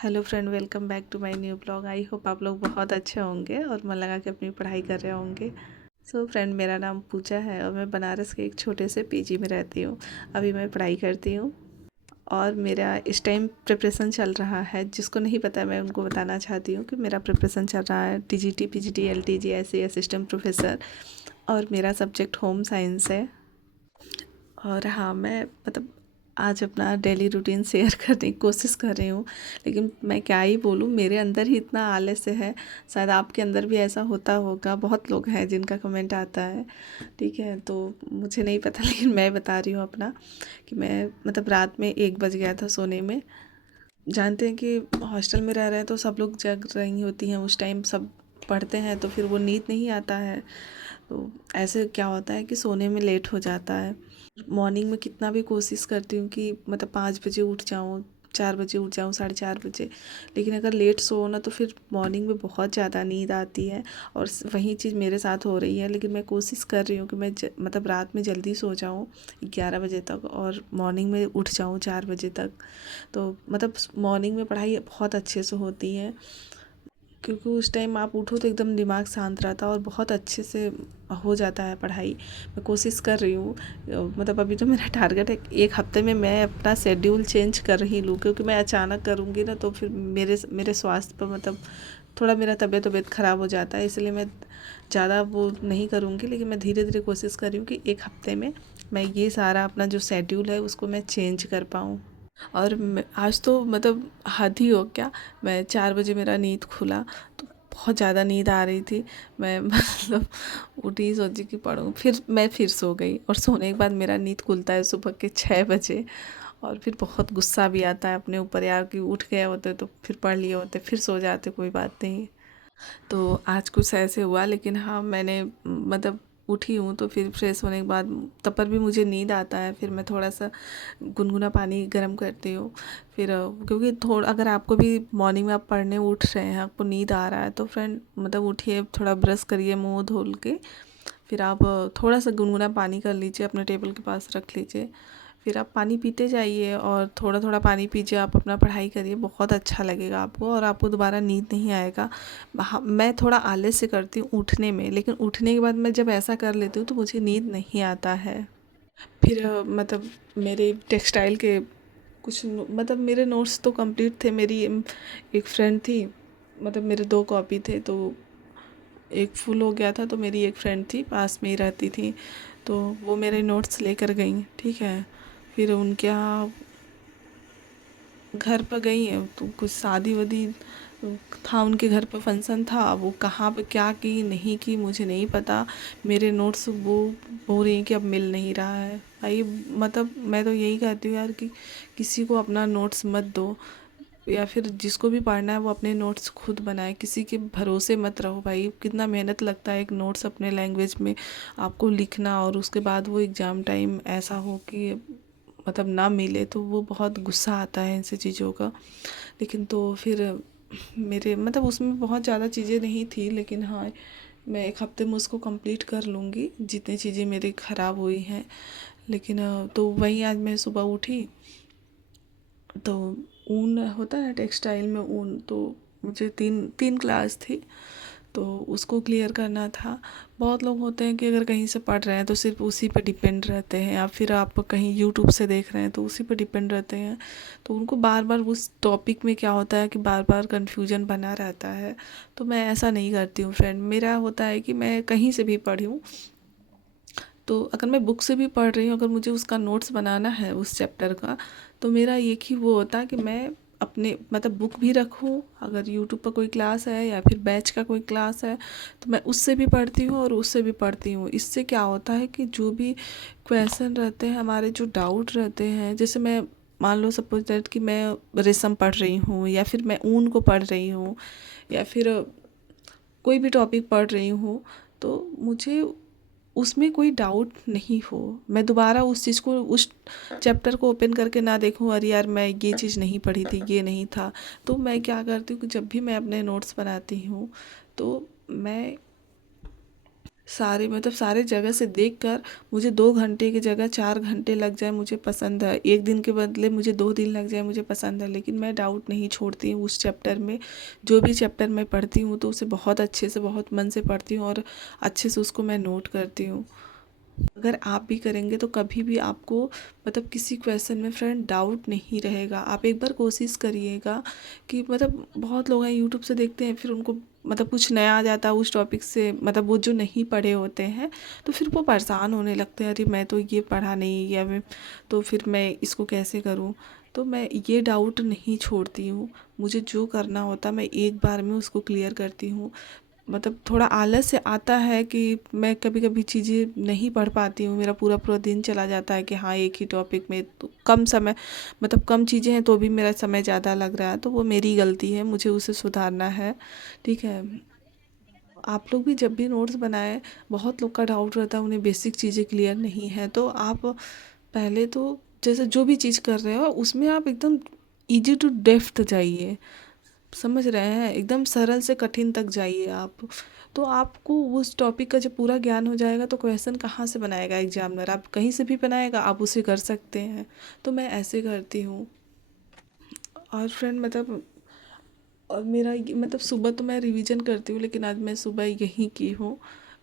Hello friend, welcome back to my new blog. I hope आप लोग बहुत अच्छे होंगे और मन लगा के अपनी पढ़ाई कर रहे होंगे। सो फ्रेंड, मेरा नाम पूजा है और मैं बनारस के एक छोटे से पीजी में रहती हूँ। अभी मैं पढ़ाई करती हूँ और मेरा इस टाइम प्रिपरेशन चल रहा है। जिसको नहीं पता मैं उनको बताना चाहती हूँ कि मेरा प्रिपरेशन चल रहा है टीजीटी, पीजीटी, एलटीजी, ऐसे असिस्टेंट प्रोफेसर, और मेरा सब्जेक्ट होम साइंस है। और हाँ, मैं आज अपना डेली रूटीन शेयर करने की कोशिश कर रही हूँ, लेकिन मैं क्या ही बोलूँ, मेरे अंदर ही इतना आलस्य है। शायद आपके अंदर भी ऐसा होता होगा, बहुत लोग हैं जिनका कमेंट आता है। ठीक है, तो मुझे नहीं पता लेकिन मैं बता रही हूँ अपना कि मैं रात में 1 बज गया था सोने में। जानते हैं कि हॉस्टल में रह रहे हैं तो सब लोग जग रही होती हैं उस टाइम, सब पढ़ते हैं तो फिर वो नींद नहीं आता है। तो ऐसे क्या होता है कि सोने में लेट हो जाता है। मॉर्निंग में कितना भी कोशिश करती हूँ कि 5 बजे उठ जाऊँ, 4 बजे उठ जाऊँ, 4:30 बजे, लेकिन अगर लेट सो ना तो फिर मॉर्निंग में बहुत ज़्यादा नींद आती है। और वही चीज़ मेरे साथ हो रही है, लेकिन मैं कोशिश कर रही हूँ कि मैं रात में जल्दी सो जाऊँ 11 बजे तक और मॉर्निंग में उठ जाऊँ 4 बजे तक। तो मॉर्निंग में पढ़ाई बहुत अच्छे से होती है, क्योंकि उस टाइम आप उठो तो एकदम दिमाग शांत रहता है और बहुत अच्छे से हो जाता है पढ़ाई। मैं कोशिश कर रही हूँ, अभी तो मेरा टारगेट है 1 हफ्ते में मैं अपना शेड्यूल चेंज कर रही लूँ, क्योंकि मैं अचानक करूँगी ना तो फिर मेरे मेरे स्वास्थ्य पर थोड़ा मेरा तबीयत ख़राब हो जाता है। इसलिए मैं ज़्यादा वो नहीं करूँगी, लेकिन मैं धीरे धीरे कोशिश कर रही हूँ कि 1 हफ्ते में मैं ये सारा अपना जो शेड्यूल है उसको मैं चेंज कर पाऊँ। और आज तो हद ही हो क्या, मैं 4 बजे मेरा नींद खुला तो बहुत ज़्यादा नींद आ रही थी। मैं उठी, सोची कि पढ़ूँ, फिर मैं फिर सो गई और सोने के बाद मेरा नींद खुलता है सुबह के 6 बजे। और फिर बहुत गुस्सा भी आता है अपने ऊपर यार कि उठ गए होते तो फिर पढ़ लिए होते, फिर सो जाते, कोई बात नहीं। तो आज कुछ ऐसे हुआ, लेकिन हाँ, मैंने उठी हूँ तो फिर फ्रेश होने के बाद तब पर भी मुझे नींद आता है। फिर मैं थोड़ा सा गुनगुना पानी गर्म करती हूँ। फिर क्योंकि थोड़ा, अगर आपको भी मॉर्निंग में आप पढ़ने उठ रहे हैं, आपको नींद आ रहा है तो फ्रेंड उठिए, थोड़ा ब्रश करिए, मुंह धुल के फिर आप थोड़ा सा गुनगुना पानी कर लीजिए, अपने टेबल के पास रख लीजिए। फिर आप पानी पीते जाइए और थोड़ा थोड़ा पानी पीजिए, आप अपना पढ़ाई करिए, बहुत अच्छा लगेगा आपको और आपको दोबारा नींद नहीं आएगा। मैं थोड़ा आलस्य करती हूँ उठने में, लेकिन उठने के बाद मैं जब ऐसा कर लेती हूँ तो मुझे नींद नहीं आता है। फिर मेरे टेक्सटाइल के कुछ मेरे नोट्स तो कंप्लीट थे। मेरी एक फ्रेंड थी, मेरे 2 कॉपी थे तो एक फुल हो गया था, तो मेरी एक फ्रेंड थी पास में ही रहती थी, तो वो मेरे नोट्स लेकर गई। ठीक है, फिर उनके यहाँ घर पर गई है तो कुछ शादी वादी था, उनके घर पर फंक्शन था। वो कहाँ पे क्या की नहीं की मुझे नहीं पता। मेरे नोट्स वो बोल रही हैं कि अब मिल नहीं रहा है। भाई मैं तो यही कहती हूँ यार कि किसी को अपना नोट्स मत दो, या फिर जिसको भी पढ़ना है वो अपने नोट्स खुद बनाए, किसी के भरोसे मत रहो। भाई कितना मेहनत लगता है एक नोट्स अपने लैंग्वेज में आपको लिखना, और उसके बाद वो एग्ज़ाम टाइम ऐसा हो कि ना मिले तो वो बहुत गुस्सा आता है ऐसी चीज़ों का। लेकिन तो फिर मेरे उसमें बहुत ज़्यादा चीज़ें नहीं थी, लेकिन हाँ, मैं 1 हफ्ते में उसको कंप्लीट कर लूँगी जितनी चीज़ें मेरी ख़राब हुई हैं। लेकिन तो वही आज मैं सुबह उठी तो ऊन होता है टेक्सटाइल में ऊन, तो मुझे तीन तीन क्लास थी तो उसको क्लियर करना था। बहुत लोग होते हैं कि अगर कहीं से पढ़ रहे हैं तो सिर्फ उसी पे डिपेंड रहते हैं, या फिर आप कहीं यूट्यूब से देख रहे हैं तो उसी पे डिपेंड रहते हैं। तो उनको बार बार उस टॉपिक में क्या होता है कि बार बार कन्फ्यूजन बना रहता है। तो मैं ऐसा नहीं करती हूँ फ्रेंड। मेरा होता है कि मैं कहीं से भी पढ़ी हूँ, तो अगर मैं बुक से भी पढ़ रही हूँ, अगर मुझे उसका नोट्स बनाना है उस चैप्टर का, तो मेरा एक ही वो होता है कि मैं अपने बुक भी रखूँ। अगर यूट्यूब पर कोई क्लास है या फिर बैच का कोई क्लास है तो मैं उससे भी पढ़ती हूँ और उससे भी पढ़ती हूँ। इससे क्या होता है कि जो भी क्वेश्चन रहते हैं, हमारे जो डाउट रहते हैं, जैसे मैं मान लो सपोज दैट कि मैं रेशम पढ़ रही हूँ या फिर मैं ऊन को पढ़ रही हूँ या फिर कोई भी टॉपिक पढ़ रही हूँ, तो मुझे उसमें कोई डाउट नहीं हो, मैं दोबारा उस चीज़ को, उस चैप्टर को ओपन करके ना देखूं, अरे यार मैं ये चीज़ नहीं पढ़ी थी, ये नहीं था। तो मैं क्या करती हूँ कि जब भी मैं अपने नोट्स बनाती हूँ तो मैं सारे मतलब सारे जगह से देखकर मुझे 2 घंटे की जगह 4 घंटे लग जाए मुझे पसंद है, एक दिन के बदले मुझे 2 दिन लग जाए मुझे पसंद है, लेकिन मैं डाउट नहीं छोड़ती हूँ उस चैप्टर में। जो भी चैप्टर मैं पढ़ती हूँ तो उसे बहुत अच्छे से बहुत मन से पढ़ती हूँ और अच्छे से उसको मैं नोट करती हूँ। अगर आप भी करेंगे तो कभी भी आपको मतलब किसी क्वेश्चन में फ्रेंड डाउट नहीं रहेगा। आप एक बार कोशिश करिएगा कि मतलब बहुत लोग हैं यूट्यूब से देखते हैं, फिर उनको मतलब कुछ नया आ जाता है उस टॉपिक से, मतलब वो जो नहीं पढ़े होते हैं तो फिर वो परेशान होने लगते हैं, अरे मैं तो ये पढ़ा नहीं, या मैं तो फिर मैं इसको कैसे करूँ। तो मैं ये डाउट नहीं छोड़ती हूँ, मुझे जो करना होता मैं एक बार में उसको क्लियर करती हूँ। मतलब थोड़ा आलस से आता है कि मैं कभी कभी चीज़ें नहीं पढ़ पाती हूँ, मेरा पूरा पूरा दिन चला जाता है कि हाँ एक ही टॉपिक में तो कम समय, मतलब कम चीज़ें हैं तो भी मेरा समय ज़्यादा लग रहा है, तो वो मेरी गलती है, मुझे उसे सुधारना है। ठीक है। आप लोग भी जब भी नोट्स बनाएं, बहुत लोग का डाउट रहता है उन्हें बेसिक चीज़ें क्लियर नहीं है, तो आप पहले तो जैसे जो भी चीज़ कर रहे हो उसमें आप एकदम इजी टू डेप्थ जाइए, समझ रहे हैं, एकदम सरल से कठिन तक जाइए आप। तो आपको उस टॉपिक का जब पूरा ज्ञान हो जाएगा तो क्वेश्चन कहाँ से बनाएगा एग्जामिनर, आप कहीं से भी बनाएगा, आप उसे कर सकते हैं। तो मैं ऐसे करती हूँ। और फ्रेंड मतलब और मेरा मतलब सुबह तो मैं रिवीजन करती हूँ, लेकिन आज मैं सुबह यही की हूँ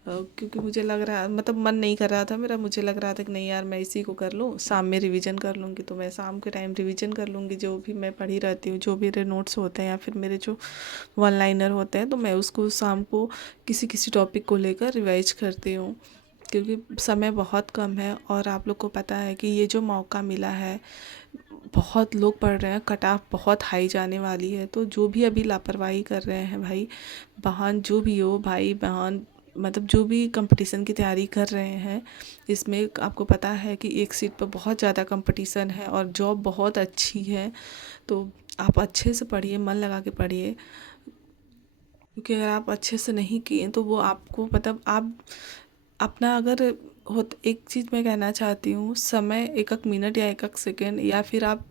क्योंकि मुझे लग रहा मतलब मन नहीं कर रहा था मेरा, मुझे लग रहा था कि नहीं यार मैं इसी को कर लूँ, शाम में रिवीजन कर लूँगी, तो मैं शाम के टाइम रिवीजन कर लूँगी जो भी मैं पढ़ी रहती हूँ, जो भी मेरे नोट्स होते हैं या फिर मेरे जो वन लाइनर होते हैं, तो मैं उसको शाम को किसी किसी टॉपिक को लेकर रिवाइज करती हूँ। क्योंकि समय बहुत कम है और आप लोग को पता है कि ये जो मौका मिला है, बहुत लोग पढ़ रहे हैं, कट ऑफ बहुत हाई जाने वाली है, तो जो भी अभी लापरवाही कर रहे हैं भाई बहन, जो भी हो भाई बहन, मतलब जो भी कंपटीशन की तैयारी कर रहे हैं, इसमें आपको पता है कि एक सीट पर बहुत ज़्यादा कंपटीशन है और जॉब बहुत अच्छी है। तो आप अच्छे से पढ़िए, मन लगा के पढ़िए, क्योंकि अगर आप अच्छे से नहीं किए तो वो आपको मतलब आप अपना अगर एक चीज़ मैं कहना चाहती हूँ, समय एक एक मिनट या एक एक सेकेंड या फिर आप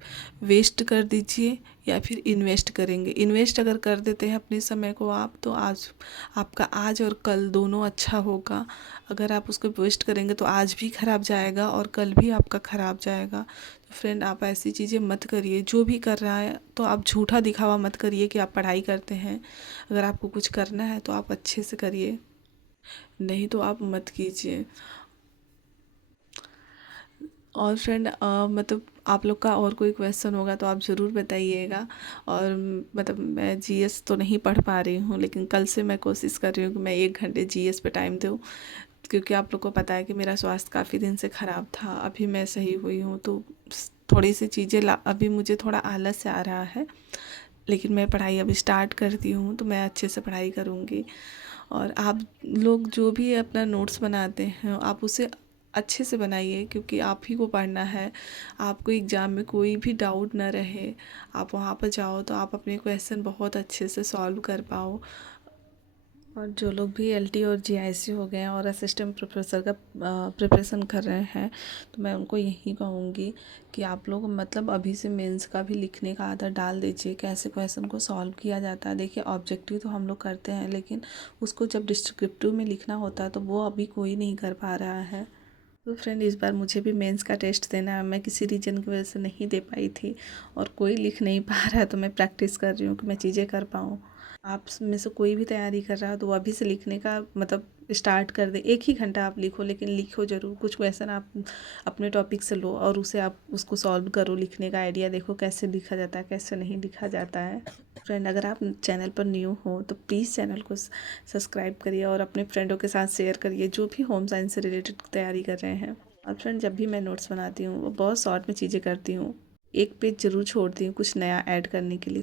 वेस्ट कर दीजिए या फिर इन्वेस्ट करेंगे। इन्वेस्ट अगर कर देते हैं अपने समय को आप, तो आज आपका आज और कल दोनों अच्छा होगा। अगर आप उसको वेस्ट करेंगे तो आज भी खराब जाएगा और कल भी आपका खराब जाएगा। तो फ्रेंड आप ऐसी चीज़ें मत करिए, जो भी कर रहा है तो आप झूठा दिखावा मत करिए कि आप पढ़ाई करते हैं। अगर आपको कुछ करना है तो आप अच्छे से करिए, नहीं तो आप मत कीजिए। और फ्रेंड मतलब आप लोग का और कोई क्वेश्चन होगा तो आप ज़रूर बताइएगा। और मतलब मैं जीएस तो नहीं पढ़ पा रही हूँ, लेकिन कल से मैं कोशिश कर रही हूँ कि मैं 1 घंटे जीएस पे टाइम दूँ, क्योंकि आप लोग को पता है कि मेरा स्वास्थ्य काफ़ी दिन से ख़राब था, अभी मैं सही हुई हूँ, तो थोड़ी सी चीज़ें अभी मुझे थोड़ा आलस से आ रहा है, लेकिन मैं पढ़ाई अभी स्टार्ट करती हूँ तो मैं अच्छे से पढ़ाई करूँगी। और आप लोग जो भी अपना नोट्स बनाते हैं आप उसे अच्छे से बनाइए, क्योंकि आप ही को पढ़ना है। आपको एग्ज़ाम में कोई भी डाउट ना रहे, आप वहाँ पर जाओ तो आप अपने क्वेश्चन बहुत अच्छे से सॉल्व कर पाओ। और जो लोग भी एलटी और जीआईसी हो गए हैं और असिस्टेंट प्रोफेसर का प्रिपरेशन कर रहे हैं, तो मैं उनको यही कहूँगी कि आप लोग मतलब अभी से मेंस का भी लिखने का आदत डाल दीजिए, कैसे क्वेश्चन को सॉल्व किया जाता है। देखिए ऑब्जेक्टिव तो हम लोग करते हैं, लेकिन उसको जब डिस्क्रिप्टिव में लिखना होता है तो वो अभी कोई नहीं कर पा रहा है। तो फ्रेंड इस बार मुझे भी मेंस का टेस्ट देना है, मैं किसी रीजन की वजह से नहीं दे पाई थी और कोई लिख नहीं पा रहा है, तो मैं प्रैक्टिस कर रही हूँ कि मैं चीज़ें कर पाऊँ। आप में से कोई भी तैयारी कर रहा है तो वो अभी से लिखने का मतलब स्टार्ट कर दे। 1 ही घंटा आप लिखो, लेकिन लिखो ज़रूर। कुछ क्वेश्चन आप अपने टॉपिक से लो और उसे आप उसको सॉल्व करो, लिखने का आइडिया देखो कैसे लिखा जाता है कैसे नहीं लिखा जाता है। फ्रेंड अगर आप चैनल पर न्यू हो तो प्लीज़ चैनल को सब्सक्राइब करिए और अपने फ्रेंडों के साथ शेयर करिए जो भी होम साइंस से रिलेटेड तैयारी कर रहे हैं। और फ्रेंड जब भी मैं नोट्स बनाती हूँ वो बहुत शॉर्ट में चीज़ें करती हूँ, एक पेज ज़रूर छोड़ती हूँ कुछ नया ऐड करने के लिए।